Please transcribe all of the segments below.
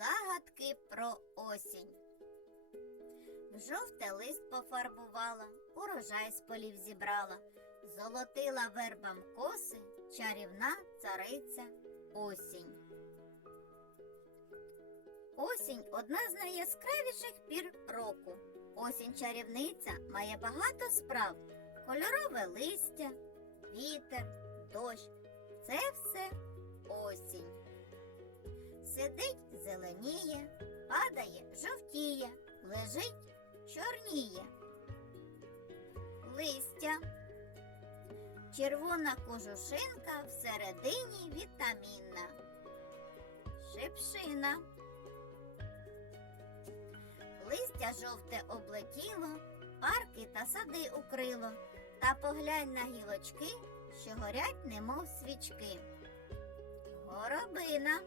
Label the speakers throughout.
Speaker 1: Загадки про осінь. В жовте лист пофарбувала, урожай з полів зібрала, золотила вербам коси, чарівна цариця осінь. Осінь одна з найяскравіших пір року. Осінь чарівниця має багато справ: кольорове листя, вітер, дощ. Це все осінь. Сидить, зеленіє, падає, жовтіє, лежить, чорніє. Листя. Червона кожушинка всередині вітамінна. Шипшина. Листя жовте облетіло, парки та сади укрило. Та поглянь на гілочки, що горять, немов свічки. Горобина.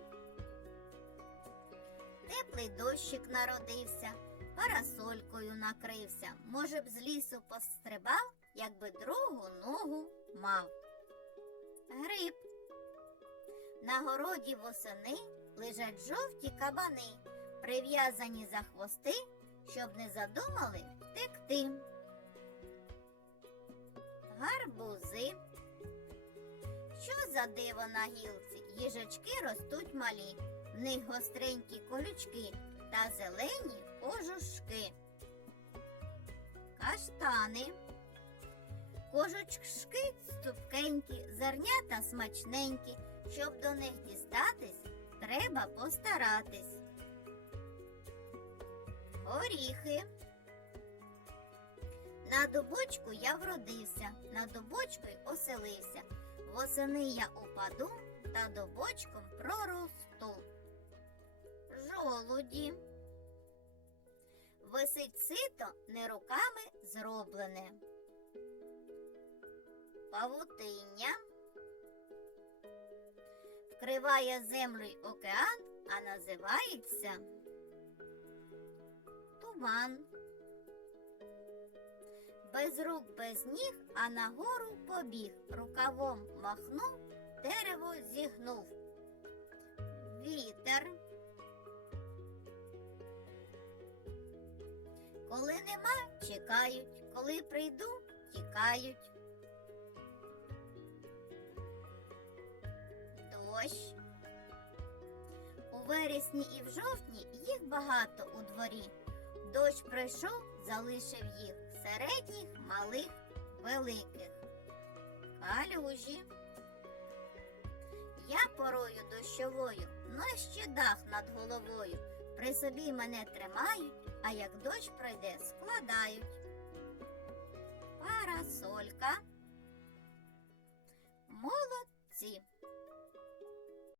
Speaker 1: Теплий дощик народився, парасолькою накрився. Може б з лісу пострибав, якби другу ногу мав. Гриб. На городі восени лежать жовті кабани, прив'язані за хвости, щоб не задумали втекти. Гарбузи. Що за диво на гілці? Їжачки ростуть малі, в них гостренькі колючки та зелені кожушки. Каштани. Кожучки ступкенькі, зернята смачненькі. Щоб до них дістатись, треба постаратись. Горіхи. На дубочку я вродився, на дубочку й оселився. Восени я упаду та дубочком проросту. Жолуді. Висить сито не руками зроблене. Павутиння. Вкриває землю й океан, а називається туман. Без рук, без ніг, а нагору побіг, рукавом махнув, дерево зігнув. Вітер. Коли нема, чекають, коли прийду, тікають. Дощ. У вересні і в жовтні їх багато у дворі. Дощ прийшов, залишив їх середніх, малих, великих. Калюжі. Я порою дощовою, нижче дах над головою. При собі мене тримають, а як дощ пройде, складають. Парасолька.